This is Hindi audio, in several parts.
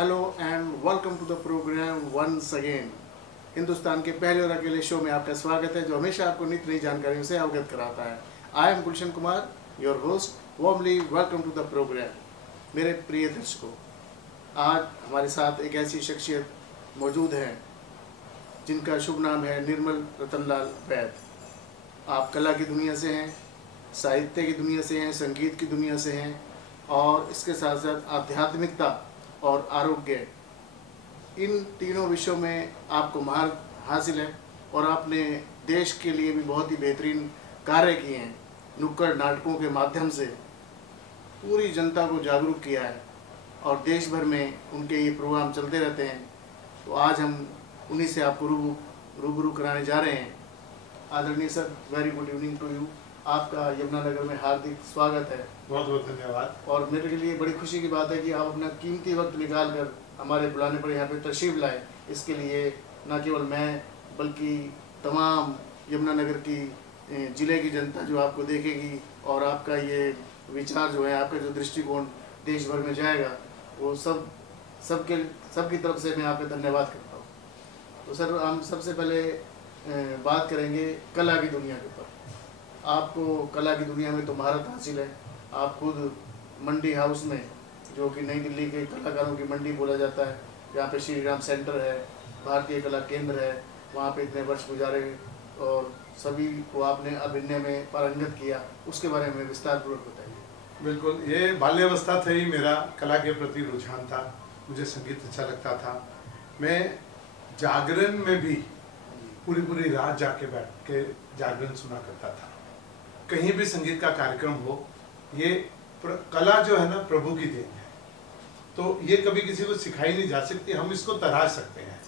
Hello and welcome to the programme once again. Hindustan के पहले और अकेले शो में आपका स्वागत है, जो हमेशा आपको नित नई जानकारियों से अवगत कराता है। I am Gulshan Kumar, your host. Warmly welcome to the programme. मेरे प्रिय दर्शकों, आज हमारे साथ एक ऐसी शख्सियत मौजूद है जिनका शुभ नाम है निर्मल रतनलाल वैद। आप कला की दुनिया से हैं, साहित्य की दुनिया से हैं, संगीत की दुनिया से हैं, और इसके साथ साथ आध्यात्मिकता और आरोग्य, इन तीनों विषयों में आपको महारत हासिल है और आपने देश के लिए भी बहुत ही बेहतरीन कार्य किए हैं। नुक्कड़ नाटकों के माध्यम से पूरी जनता को जागरूक किया है और देश भर में उनके ये प्रोग्राम चलते रहते हैं। तो आज हम उन्हीं से आपको रूबरू कराने जा रहे हैं। आदरणीय sir, very good evening to you. आपका यमुनानगर में हार्दिक स्वागत है। बहुत बहुत धन्यवाद। और मेरे लिए बड़ी खुशी की बात है कि आप अपना कीमती वक्त निकाल कर हमारे बुलाने पर यहाँ पे तशरीफ लाए। इसके लिए न केवल मैं बल्कि तमाम यमुनानगर की ज़िले की जनता जो आपको देखेगी और आपका ये विचार जो है, आपका जो दृष्टिकोण देश भर में जाएगा, वो सबकी तरफ से मैं आपका धन्यवाद करता हूँ। तो सर, हम सबसे पहले बात करेंगे कला की दुनिया के ऊपर। आपको कला की दुनिया में तो महारत हासिल है। आप खुद मंडी हाउस में, जो कि नई दिल्ली के कलाकारों की मंडी बोला जाता है, जहाँ पे श्री राम सेंटर है, भारतीय कला केंद्र है, वहाँ पे इतने वर्ष गुजारे और सभी को आपने अभिनय में पारंगत किया। उसके बारे में विस्तारपूर्वक बताइए। बिल्कुल, ये बाल्यावस्था से ही मेरा कला के प्रति रुझान था। मुझे संगीत अच्छा लगता था। मैं जागरण में भी पूरी रात जाके बैठ के जागरण सुना करता था। कहीं भी संगीत का कार्यक्रम हो, ये कला जो है ना, प्रभु की देन है। तो ये कभी किसी को सिखाई नहीं जा सकती, हम इसको तराश सकते हैं।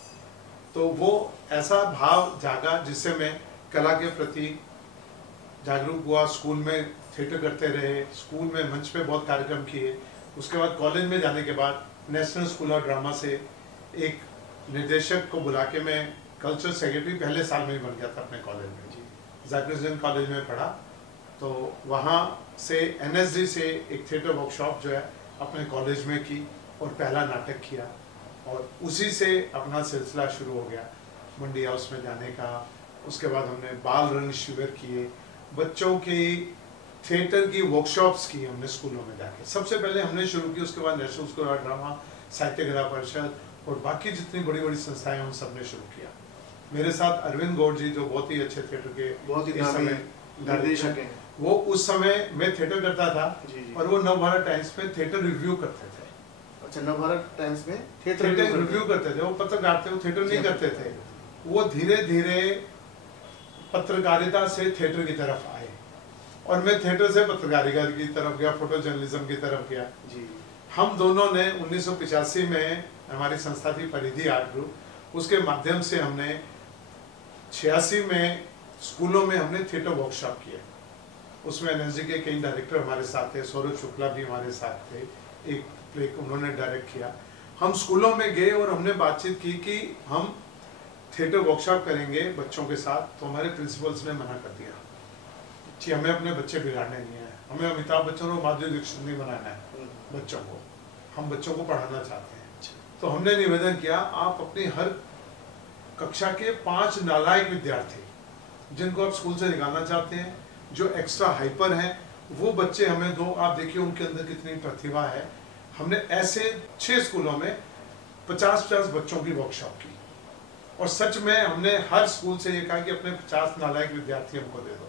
तो वो ऐसा भाव जागा जिससे मैं कला के प्रति जागरूक हुआ। स्कूल में थिएटर करते रहे, स्कूल में मंच पे बहुत कार्यक्रम किए। उसके बाद कॉलेज में जाने के बाद नेशनल स्कूल ऑफ ड्रामा से एक निर्देशक को बुला के मैं कल्चरल सेक्रेटरी पहले साल में ही बन गया था अपने कॉलेज में। जाकिर हुसैन कॉलेज में पढ़ा, तो वहाँ से NSD से एक थिएटर वर्कशॉप जो है अपने कॉलेज में की और पहला नाटक किया, और उसी से अपना सिलसिला शुरू हो गया मंडी हाउस में जाने का। उसके बाद हमने बाल रंग शिविर किए, बच्चों की थिएटर की वर्कशॉप्स की हमने स्कूलों में जाके। सबसे पहले हमने शुरू की, उसके बाद नेशनल स्कूल ऑफ ड्रामा, साहित्य कला परिषद और बाकी जितनी बड़ी बड़ी संस्थाएं उन सब ने शुरू किया। मेरे साथ अरविंद गौड़ जी, जो बहुत ही अच्छे थिएटर के बहुत ही निर्देशक हैं, वो उस समय मैं थिएटर करता था और वो नवभारत टाइम्स में थिएटर रिव्यू करते थे। अच्छा, नवभारत टाइम्स में थिएटर रिव्यू करते थे। वो पत्रकार थे, वो थिएटर नहीं करते थे। वो धीरे धीरे पत्रकारिता से थिएटर की तरफ आए और मैं थिएटर से पत्रकारिता की तरफ गया, फोटो जर्नलिज्म की तरफ गया जी। हम दोनों ने 1985 में, हमारी संस्था थी परिधि आर्ट ग्रुप, उसके माध्यम से हमने 86 में स्कूलों में हमने थिएटर वर्कशॉप किया। उसमें NSD के कई डायरेक्टर हमारे साथ थे, सौरभ शुक्ला भी हमारे साथ थे। एक प्ले उन्होंने डायरेक्ट किया। हम स्कूलों में गए और हमने बातचीत की कि हम थिएटर वर्कशॉप करेंगे बच्चों के साथ। तो हमारे प्रिंसिपल्स ने मना कर दिया कि हमें अपने बच्चे बिगाड़ने नहीं है, हमें अमिताभ बच्चन और माधुरी दीक्षित नहीं बनाना है बच्चों को, हम बच्चों को पढ़ाना चाहते हैं। तो हमने निवेदन किया, आप अपनी हर कक्षा के 5 नालायक विद्यार्थी जिनको आप स्कूल से निकालना चाहते हैं, जो एक्स्ट्रा हाइपर हैं, वो बच्चे हमें दो। आप देखिए उनके अंदर कितनी प्रतिभा है। हमने ऐसे 6 स्कूलों में 50-50 बच्चों की वर्कशॉप की और सच में हमने हर स्कूल से ये कहा कि अपने 50 नालायक विद्यार्थी हमको दे दो।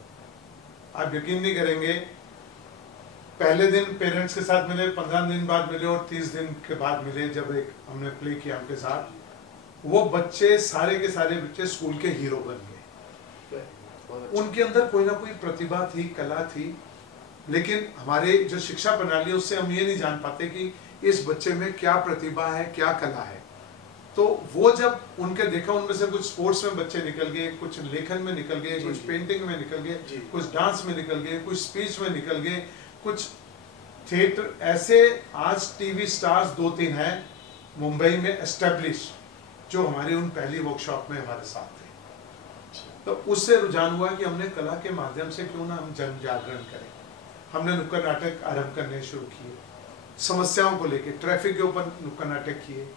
आप यकीन नहीं करेंगे, पहले दिन पेरेंट्स के साथ मिले, 15 दिन बाद मिले और 30 दिन के बाद मिले, जब एक हमने प्ले किया उनके साथ। वो बच्चे, सारे के सारे बच्चे स्कूल के हीरो बन गए। उनके अंदर कोई ना कोई प्रतिभा थी, कला थी, लेकिन हमारे जो शिक्षा प्रणाली है उससे हम ये नहीं जान पाते कि इस बच्चे में क्या प्रतिभा है, क्या कला है। तो वो जब उनके देखा, उनमें से कुछ स्पोर्ट्स में बच्चे निकल गए, कुछ लेखन में निकल गए, कुछ पेंटिंग में निकल गए, कुछ डांस में निकल गए, कुछ स्पीच में निकल गए, कुछ थिएटर। ऐसे आज टीवी स्टार्स 2-3 हैं मुंबई में एस्टेब्लिश, जो हमारी उन पहली वर्कशॉप में हमारे साथ थे। तो उससे रुझान हुआ कि हमने कला के माध्यम से क्यों ना हम जन जागरण करें। हमने नुक्कड़ नाटक आरंभ करने शुरू किए। समस्याओं को लेके, ट्रैफिक के ऊपर नुक्कड़ नाटक किए,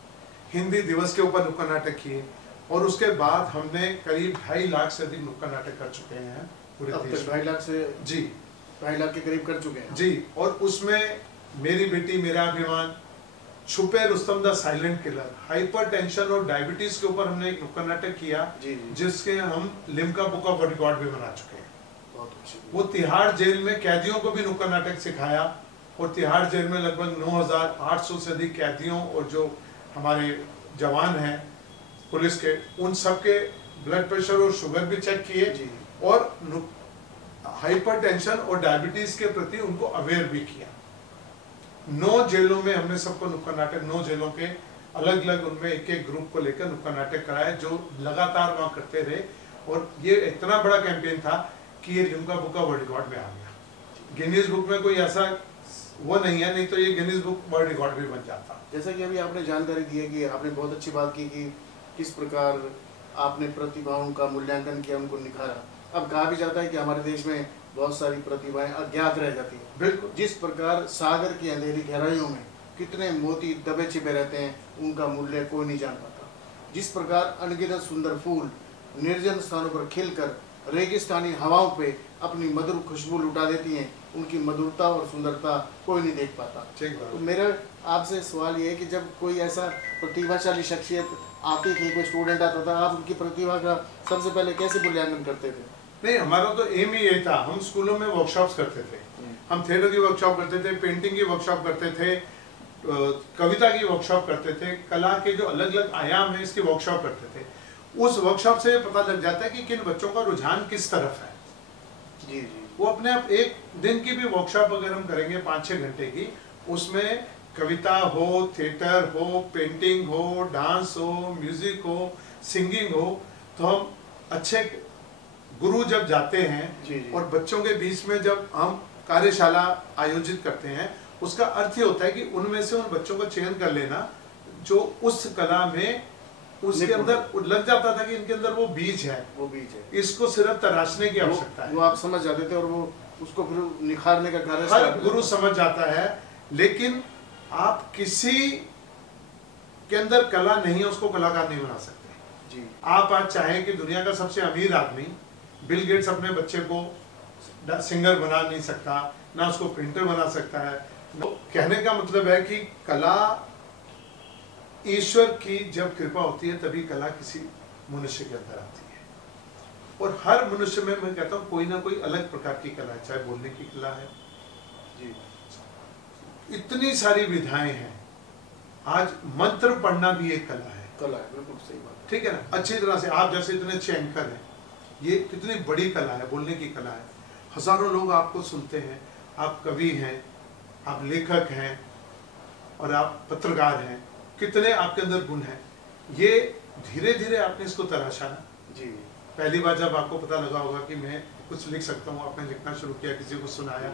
हिंदी दिवस के ऊपर नुक्कड़ नाटक किए, और उसके बाद हमने करीब 2.5 लाख से अधिक नुक्कड़ नाटक कर चुके हैं पूरे देश में। 2.5 लाख से जी 2.5 लाख के करीब कर चुके हैं जी। और उसमें मेरी बेटी मेरा अभिमान, छुपे Rustam the silent killer, hypertension और डायबिटीज के ऊपर हमने एक नुक्कड़ नाटक किया जिसके हम Limca book of world record भी बना चुके हैं। बहुत अच्छी। वो तिहाड़ जेल में कैदियों को भी नुक्कड़ नाटक सिखाया, और तिहाड़ जेल में लगभग 9,800 से अधिक कैदियों और जो हमारे जवान हैं पुलिस के, उन सबके ब्लड प्रेशर और शुगर भी चेक किए, और हाइपरटेंशन और डायबिटीज के प्रति उनको अवेयर भी किया। 9 जेलों में हमने सबको नुक्कड़ नाटक, 9 जेलों के अलग अलग उनमें एक एक ग्रुप को लेकर नुक्कड़ नाटक कराए, जो लगातार वहाँ करते रहे। और ये इतना बड़ा कैंपेन था कि ये Limca book of world record में आ गया। गिनीज बुक में कोई ऐसा वो नहीं है, नहीं तो ये गिनीज बुक वर्ल्ड रिकॉर्ड भी बन जाता। जैसा कि अभी आपने जानकारी दी है कि आपने बहुत अच्छी बात की कि किस प्रकार आपने प्रतिभाओं का मूल्यांकन किया, उनको निखारा। अब कहा भी जाता है कि हमारे देश में बहुत सारी प्रतिभाएं अज्ञात रह जाती हैं। बिल्कुल। जिस प्रकार सागर की अंधेरी गहराइयों में कितने मोती दबे छिपे रहते हैं, उनका मूल्य कोई नहीं जान पाता। जिस प्रकार अनगिनत सुंदर फूल निर्जन स्थानों पर खिलकर रेगिस्तानी हवाओं पे अपनी मधुर खुशबू लुटा देती हैं, उनकी मधुरता और सुंदरता कोई नहीं देख पाता। तो मेरा आपसे सवाल ये है कि जब कोई ऐसा प्रतिभाशाली शख्सियत आती थी, कोई स्टूडेंट आता था, आप उनकी प्रतिभा का सबसे पहले कैसे मूल्यांकन करते थे? नहीं, हमारा तो एम ही यही था। हम स्कूलों में वर्कशॉप्स करते थे, हम थिएटर की वर्कशॉप करते थे, पेंटिंग की वर्कशॉप करते थे, कविता की वर्कशॉप करते थे, कला के जो अलग अलग आयाम है इसकी वर्कशॉप करते थे। उस वर्कशॉप से पता लग जाता है कि किन बच्चों का रुझान किस तरफ है। जी जी। वो अपने आप एक दिन की भी वर्कशॉप अगर हम करेंगे 5-6 घंटे की, उसमें कविता हो, थिएटर हो, पेंटिंग हो, डांस हो, म्यूजिक हो, सिंगिंग हो, तो हम अच्छे गुरु जब जाते हैं और बच्चों के बीच में जब हम कार्यशाला आयोजित करते हैं, उसका अर्थ ये होता है कि उनमें से उन बच्चों का चयन कर लेना जो उस कला में उसके अंदर लग जाता था कि इनके अंदर वो बीज है, इसको सिर्फ तराशने की आवश्यकता है। वो आप समझ जाते थे और वो उसको फिर निखारने का कार्य हर गुरु समझ जाता है। लेकिन आप किसी के अंदर कला नहीं है उसको कलाकार नहीं बना सकते जी। आप आज चाहें कि दुनिया का सबसे अमीर आदमी बिल गेट्स अपने बच्चे को सिंगर बना नहीं सकता, ना उसको प्रिंटर बना सकता है। तो कहने का मतलब है कि कला ईश्वर की जब कृपा होती है तभी कला किसी मनुष्य के अंदर आती है। और हर मनुष्य में मैं कहता हूँ कोई ना कोई अलग प्रकार की कला है, चाहे बोलने की कला है जी, इतनी सारी विधाएं हैं। आज मंत्र पढ़ना भी एक कला है। बिल्कुल सही बात, ठीक है ना। अच्छी तरह से आप जैसे इतने अच्छे एंकर हैं, ये कितनी बड़ी कला है, बोलने की कला है। हजारों लोग आपको सुनते हैं, आप कवि हैं, आप लेखक हैं और आप पत्रकार हैं, कितने आपके अंदर गुण हैं। ये धीरे धीरे आपने इसको तराशा ना जी। पहली बार जब आपको पता लगा होगा कि मैं कुछ लिख सकता हूँ, आपने लिखना शुरू किया, किसी को सुनाया,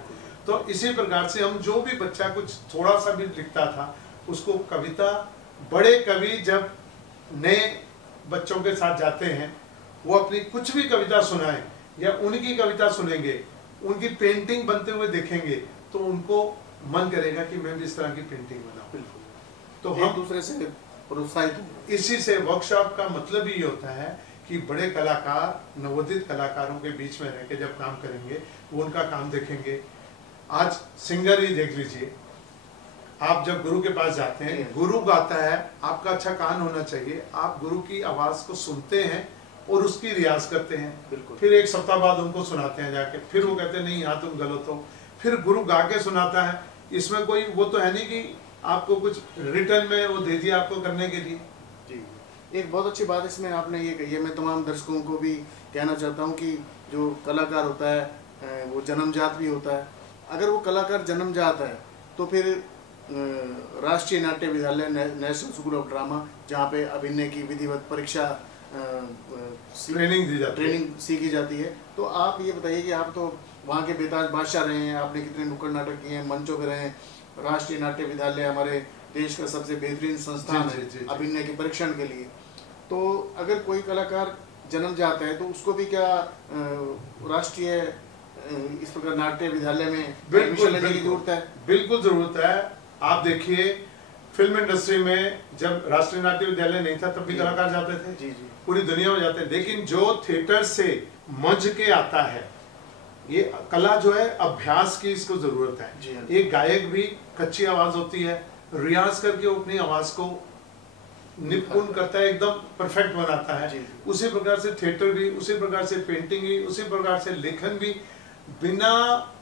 तो इसी प्रकार से हम जो भी बच्चा कुछ थोड़ा सा भी लिखता था उसको कविता, बड़े कवि जब नए बच्चों के साथ जाते हैं वो अपनी कुछ भी कविता सुनाएं या उनकी कविता सुनेंगे, उनकी पेंटिंग बनते हुए देखेंगे तो उनको मन करेगा कि मैं भी इस तरह की पेंटिंग बनाऊं। तो हम दूसरे से प्रोत्साहित। इसी से वर्कशॉप का मतलब ही होता है कि बड़े कलाकार नवोदित कलाकारों के बीच में रह के जब काम करेंगे वो उनका काम देखेंगे। आज सिंगर ही देख लीजिए, आप जब गुरु के पास जाते हैं, गुरु गाता है, आपका अच्छा कान होना चाहिए, आप गुरु की आवाज को सुनते हैं और उसकी रियाज करते हैं। फिर एक सप्ताह बाद उनको सुनाते हैं जाके, फिर वो कहते हैं नहीं यहाँ तुम गलत हो, फिर गुरु गा के सुनाता है। इसमें कोई वो तो है नहीं कि आपको कुछ रिटर्न में वो दे दिया आपको करने के लिए जी। एक बहुत अच्छी बात इसमें आपने ये कही है, मैं तमाम दर्शकों को भी कहना चाहता हूँ कि जो कलाकार होता है वो जन्मजात भी होता है। अगर वो कलाकार जन्मजात है तो फिर राष्ट्रीय नाट्य विद्यालय नेशनल स्कूल ऑफ ड्रामा, जहाँ पे अभिनय की विधिवत परीक्षा ट्रेनिंग सीखी जाती है। तो आप ये बताइए कि आप तो वहाँ के बेताज बादशाह रहे हैं, आपने कितने नुक्कड़ नाटक किए हैं, मंचों पे रहे हैं। राष्ट्रीय नाट्य विद्यालय हमारे देश का सबसे बेहतरीन संस्थान है अभिनय के परीक्षण के लिए। तो अगर कोई कलाकार जन्म जाता है तो उसको भी क्या राष्ट्रीय इस प्रकार नाट्य विद्यालय में एडमिशन लेने की जरूरत है? बिल्कुल जरूरत है। आप देखिए फिल्म इंडस्ट्री में जब राष्ट्रीय नाट्य विद्यालय नहीं था तब भी कलाकार जाते थे, जी जी, पूरी दुनिया में जाते हैं, लेकिन जो थिएटर से मंच के आता है, ये कला जो है अभ्यास की इसको जरूरत है। एक गायक भी कच्ची आवाज होती है, रियाज करके अपनी आवाज को निपुण करता है, एकदम परफेक्ट बनाता है। उसी प्रकार से थिएटर भी, उसी प्रकार से पेंटिंग भी, उसी प्रकार से लेखन भी, बिना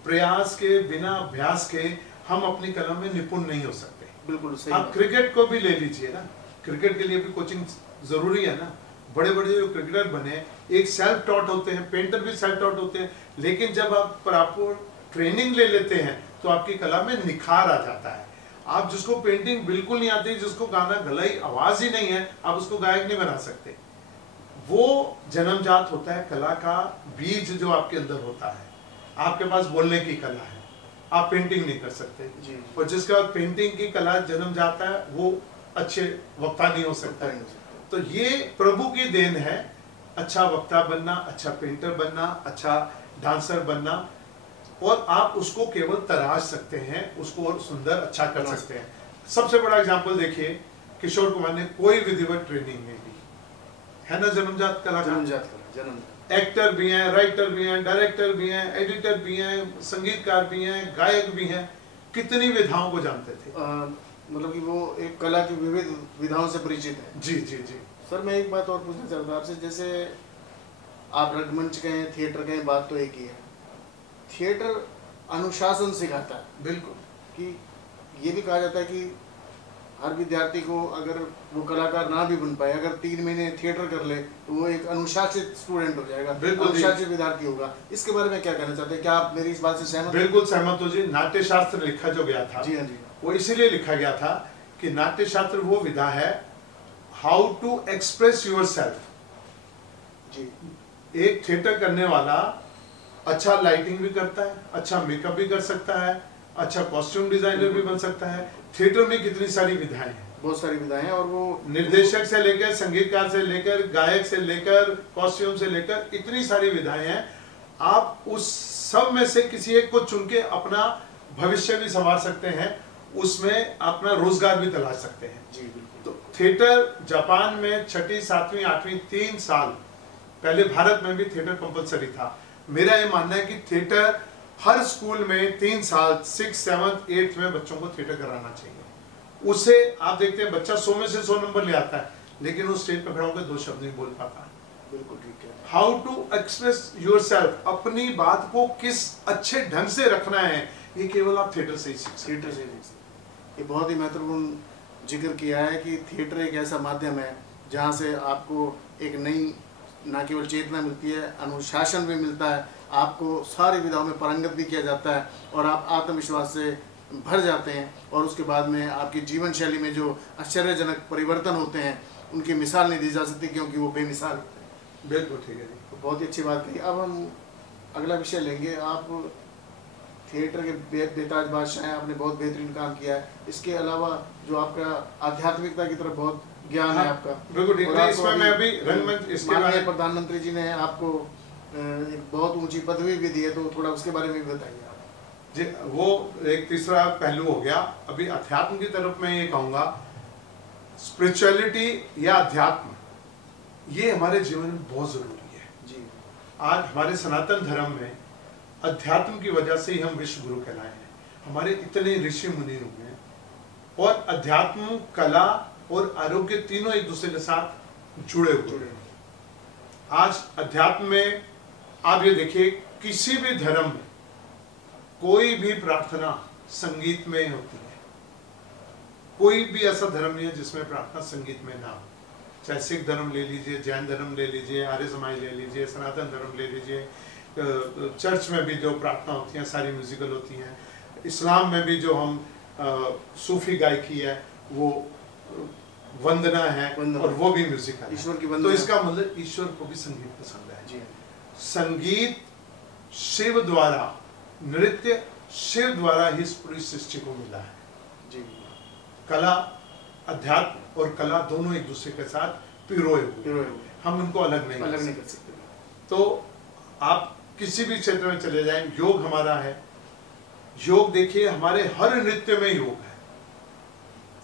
प्रयास के, बिना अभ्यास के हम अपनी कला में निपुण नहीं हो सकते। बिल्कुल सही। आप क्रिकेट को भी ले लीजिए ना, क्रिकेट के लिए भी कोचिंग जरूरी है ना। बड़े बड़े जो क्रिकेटर बने एक सेल्फ टॉट होते हैं, पेंटर भी सेल्फ टॉट होते हैं, लेकिन जब आप प्रॉपर ट्रेनिंग ले लेते हैं तो आपकी कला में निखार आ जाता है। आप जिसको पेंटिंग बिल्कुल नहीं आती, जिसको गाना गलाई आवाज ही नहीं है, आप उसको गायक नहीं बना सकते। वो जन्मजात होता है, कला का बीज जो आपके अंदर होता है। आपके पास बोलने की कला है, आप पेंटिंग नहीं कर सकते जी। और जिसके बाद पेंटिंग की कला जन्म जाता है वो अच्छे वक्ता नहीं हो सकता है। तो ये प्रभु की देन है, अच्छा वक्ता बनना, अच्छा पेंटर बनना, अच्छा डांसर बनना, और आप उसको केवल तराश सकते हैं, उसको और सुंदर अच्छा कर सकते हैं। सबसे बड़ा एग्जांपल देखिए, किशोर कुमार ने कोई विधिवत ट्रेनिंग नहीं ली, है ना, जन्मजात कलाकार। एक्टर भी हैं, राइटर भी हैं, डायरेक्टर भी हैं, एडिटर भी हैं, संगीतकार भी हैं, गायक भी हैं, कितनी विधाओं को जानते थे। मतलब कि वो एक कला की विविध विधाओं से परिचित है। जी जी जी। सर मैं एक बात और पूछना चाहता हूँ आपसे, जैसे आप रंगमंच गए, थिएटर गए, बात तो एक ही है। थिएटर अनुशासन सिखाता है, बिल्कुल, कि ये भी कहा जाता है कि हर विद्यार्थी को अगर वो कलाकार ना भी बन पाए, अगर 3 महीने थिएटर कर ले तो वो एक अनुशासित स्टूडेंट हो जाएगा, अनुशासित विद्यार्थी होगा। इसके बारे में क्या कहना चाहते हैं, क्या आप मेरी इस बात से सहमत? बिल्कुल सहमत हो जी। नाट्य शास्त्र लिखा जो गया था, जी हाँ जी, वो इसीलिए लिखा गया था कि नाट्य शास्त्र वो विधा है हाउ टू एक्सप्रेस योरसेल्फ। जी, एक थिएटर करने वाला अच्छा लाइटिंग भी करता है, अच्छा मेकअप भी कर सकता है, अच्छा कॉस्ट्यूम डिजाइनर भी बन सकता है। थिएटर में कितनी सारी विधाएं हैं, बहुत सारी विधाएं हैं, और वो निर्देशक से लेकर, संगीतकार से लेकर, गायक से लेकर, कॉस्ट्यूम से लेकर, इतनी सारी विधाएं हैं। आप उस सब में से किसी एक को चुन के अपना भविष्य भी संवार सकते हैं, उसमें अपना रोजगार भी तलाश सकते हैं। जी बिल्कुल। तो थिएटर जापान में 6ठी, 7वीं, 8वीं 3 साल पहले भारत में भी थिएटर कंपलसरी था। मेरा ये मानना है कि थिएटर हर स्कूल में 3 साल 6, 7, 8 में बच्चों को थिएटर कराना चाहिए। उससे आप देखते हैं बच्चा 100 में से 100 नंबर ले आता है, लेकिन वो स्टेज पर खड़ा होकर 2 शब्द नहीं बोल पाता। बिल्कुल ठीक है। हाउ टू एक्सप्रेस योरसेल्फ, अपनी बात को किस अच्छे ढंग से रखना है, ये केवल आप थिएटर से ही सीख सकते हैं। थिएटर से ही सीख। ये बहुत ही महत्वपूर्ण जिक्र किया है कि थिएटर एक ऐसा माध्यम है जहाँ से आपको एक नई न केवल चेतना मिलती है, अनुशासन भी मिलता है, आपको सारी विधाओं में पारंगत भी किया जाता है, और आप आत्मविश्वास से भर जाते हैं, और उसके बाद में आपकी जीवन शैली में जो आश्चर्यजनक परिवर्तन होते हैं उनकी मिसाल नहीं दी जा सकती, क्योंकि वो बेमिसाल होते हैं। बिल्कुल ठीक है जी, तो बहुत ही अच्छी बात कही। अब हम अगला विषय लेंगे। आप थिएटर के बेताज बादशाह हैं, आपने बहुत बेहतरीन काम किया है। इसके अलावा जो आपका आध्यात्मिकता की तरफ बहुत ज्ञान है आपका, बिल्कुल ठीक है। इसमें मैं अभी रंगमंच, इसके बारे में प्रधानमंत्री जी ने आपको एक बहुत ऊंची पदवी भी दी है, तो थोड़ा उसके बारे में भी बताइए आप। जी, वो एक तीसरा पहलू हो गया। अभी अध्यात्म की तरफ मैं ये कहूँगा, स्पिरिचुअलिटी या अध्यात्म, ये हमारे जीवन में बहुत जरूरी है जी। आज हमारे सनातन धर्म में अध्यात्म की वजह से ही हम विश्व गुरु कहलाए हैं। हमारे इतने ऋषि मुनि हुए हैं, और अध्यात्म, कला और आरोग्य तीनों एक दूसरे के साथ जुड़े हुए हैं। आज अध्यात्म में आप ये देखिए, किसी भी धर्म में कोई भी प्रार्थना संगीत में होती है। कोई भी ऐसा धर्म नहीं है जिसमें प्रार्थना संगीत में ना हो। चाहे सिख धर्म ले लीजिए, जैन धर्म ले लीजिए, आर्य समाज ले लीजिए, सनातन धर्म ले लीजिए, चर्च में भी जो प्रार्थना होती हैं सारी म्यूजिकल होती हैं। इस्लाम में भी जो हम सूफी गायकी है वो वंदना है, और वो भी म्यूजिक है, ईश्वर की वंदना। तो इसका मतलब ईश्वर को भी संगीत पसंद है जी। संगीत शिव द्वारा, नृत्य शिव द्वारा ही इस पूरी सृष्टि को मिला है जी। कला, अध्यात्म और कला दोनों एक दूसरे के साथ पिरोए हुए, हम उनको अलग नहीं कर सकते। तो आप किसी भी क्षेत्र में चले जाएं, योग हमारा है। योग देखिए, हमारे हर नृत्य में योग है।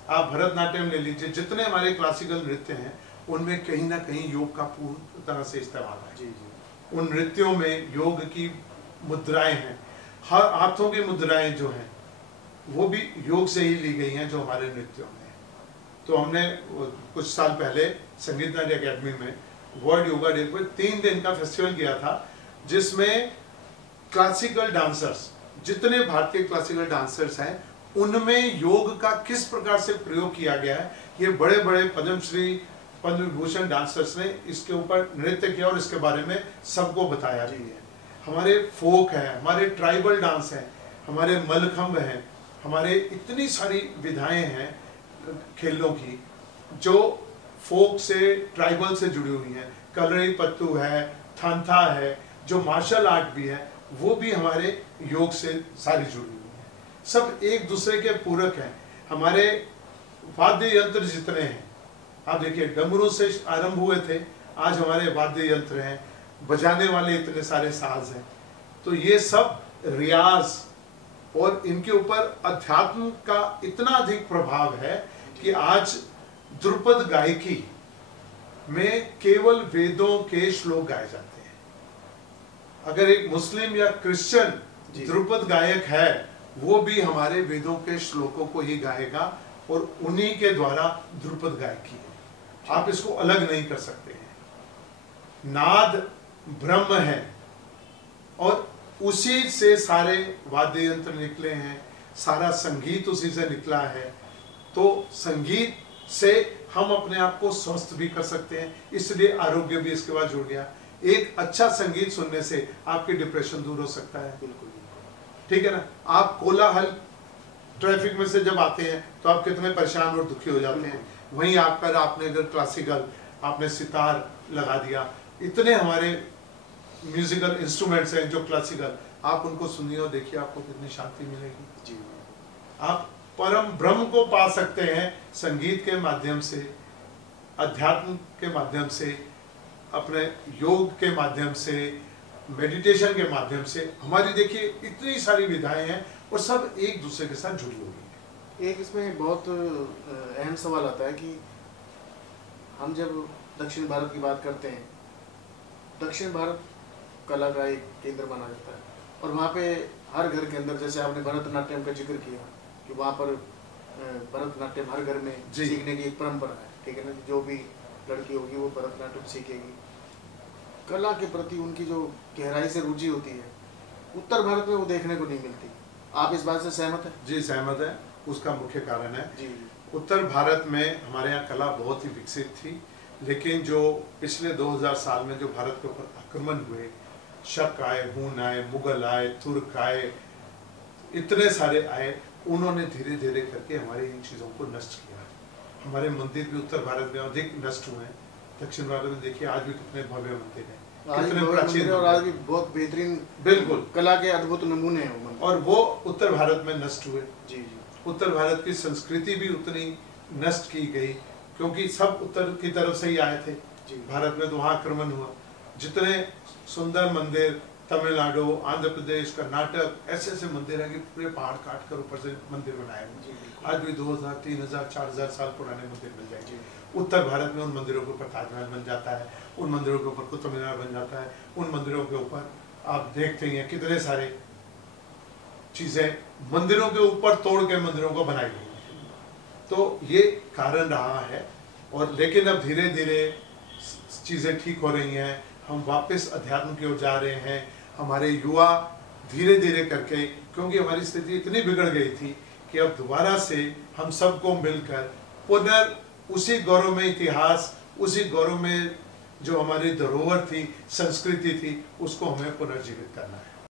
आप भरतनाट्यम ले लीजिए, जितने हमारे क्लासिकल नृत्य हैं उनमें कहीं ना कहीं योग का पूर्ण तरह से इस्तेमाल है। जी जी। उन नृत्यों में योग की मुद्राएं हैं, हर हाथों की मुद्राएं जो हैं वो भी योग से ही ली गई हैं जो हमारे नृत्यों में है। तो हमने कुछ साल पहले संगीत नाट्य अकेडमी में वर्ल्ड योगा डे पर 3 दिन का फेस्टिवल किया था, जिसमें क्लासिकल डांसर्स, जितने भारतीय क्लासिकल डांसर्स हैं उनमें योग का किस प्रकार से प्रयोग किया गया है, ये बड़े बड़े पद्मश्री पद्म विभूषण डांसर्स ने इसके ऊपर नृत्य किया और इसके बारे में सबको बताया भी है। हमारे फोक है, हमारे ट्राइबल डांस है, हमारे मलखम्ब हैं, हमारे इतनी सारी विधाएं हैं खेलों की जो फोक से ट्राइबल से जुड़ी हुई हैं। कलरी पत्तू है, थांथा है, जो मार्शल आर्ट भी है वो भी हमारे योग से सारी जुड़ी हुई है। सब एक दूसरे के पूरक हैं। हमारे वाद्य यंत्र जितने हैं, आप देखिए डमरू से आरंभ हुए थे, आज हमारे वाद्य यंत्र हैं, बजाने वाले इतने सारे साज हैं। तो ये सब रियाज और इनके ऊपर अध्यात्म का इतना अधिक प्रभाव है कि आज ध्रुपद गायकी में केवल वेदों के श्लोक गाए जाते हैं। अगर एक मुस्लिम या क्रिश्चियन ध्रुपद गायक है वो भी हमारे वेदों के श्लोकों को ही गाएगा और उन्हीं के द्वारा ध्रुपद गायकी है। आप इसको अलग नहीं कर सकते हैं। नाद ब्रह्म है और उसी से सारे वाद्य यंत्र निकले हैं, सारा संगीत उसी से निकला है। तो संगीत से हम अपने आप को स्वस्थ भी कर सकते हैं, इसलिए आरोग्य भी इसके बाद जुड़ गया। एक अच्छा संगीत सुनने से आपकी डिप्रेशन दूर हो सकता है। बिल्कुल, ठीक है ना। आप कोलाहल ट्रैफिक में से जब आते हैं तो आप कितने परेशान और दुखी हो जाते हैं। वहीं आपका आपने अगर क्लासिकल, आपने सितार लगा दिया, इतने हमारे म्यूजिकल इंस्ट्रूमेंट्स हैं जो क्लासिकल, आप उनको सुनिए और देखिए आपको कितनी शांति मिलेगी। जी, आप परम ब्रह्म को पा सकते हैं संगीत के माध्यम से, अध्यात्म के माध्यम से, अपने योग के माध्यम से, मेडिटेशन के माध्यम से। हमारी देखिए इतनी सारी विधाएं हैं और सब एक दूसरे के साथ जुड़ी हुई हैं। एक इसमें बहुत अहम सवाल आता है कि हम जब दक्षिण भारत की बात करते हैं, दक्षिण भारत कला का एक केंद्र माना जाता है और वहाँ पे हर घर के अंदर, जैसे आपने भरतनाट्यम का जिक्र किया कि वहाँ पर भरतनाट्यम हर घर में सीखने की एक परंपरा है। ठीक है ना, जो भी लड़की होगी वो भरतनाट्यम सीखेगी। कला के प्रति उनकी जो गहराई से रुचि होती है उत्तर भारत में वो देखने को नहीं मिलती। आप इस बात से सहमत हैं? जी सहमत है। उसका मुख्य कारण है जी, उत्तर भारत में हमारे यहाँ कला बहुत ही विकसित थी, लेकिन जो पिछले 2000 साल में जो भारत के ऊपर आक्रमण हुए, शक आए, हून आए, मुगल आए, तुर्क आए, इतने सारे आए, उन्होंने धीरे धीरे करके हमारी इन चीज़ों को नष्ट किया। हमारे मंदिर भी उत्तर भारत में अधिक नष्ट हुए हैं। दक्षिण भारत में देखिए आज भी कितने भव्य मंदिर हैं, कितने प्राचीन और आज भी बहुत बेहतरीन, बिल्कुल कला के अद्भुत नमूने हैं, और वो उत्तर भारत में नष्ट हुए। जी जी। उत्तर भारत की संस्कृति भी उतनी नष्ट की गई क्योंकि सब उत्तर की तरफ से ही आए थे भारत में, तो वहाँ आक्रमण हुआ। जितने सुंदर मंदिर तमिलनाडु, आंध्र प्रदेश, कर्नाटक, ऐसे ऐसे मंदिर हैं कि पूरे पहाड़ काट कर ऊपर से मंदिर बनाए हुए। आज भी 2000, 3000, 4000 साल पुराने मंदिर मिल जाएंगे। उत्तर भारत में उन मंदिरों के ऊपर ताजमहल बन जाता है, उन मंदिरों के ऊपर कुतुब मीनार बन जाता है, उन मंदिरों के ऊपर आप देखते हैं कितने सारे चीज़ें मंदिरों के ऊपर तोड़ के मंदिरों को बनाई गई हैं। तो ये कारण रहा है। और लेकिन अब धीरे धीरे चीज़ें ठीक हो रही हैं, हम वापस अध्यात्म की ओर जा रहे हैं। हमारे युवा धीरे धीरे करके, क्योंकि हमारी स्थिति इतनी बिगड़ गई थी कि अब दोबारा से हम सबको मिलकर पुनः उसी गौरव में इतिहास, उसी गौरव में जो हमारी धरोहर थी, संस्कृति थी, उसको हमें पुनर्जीवित करना है।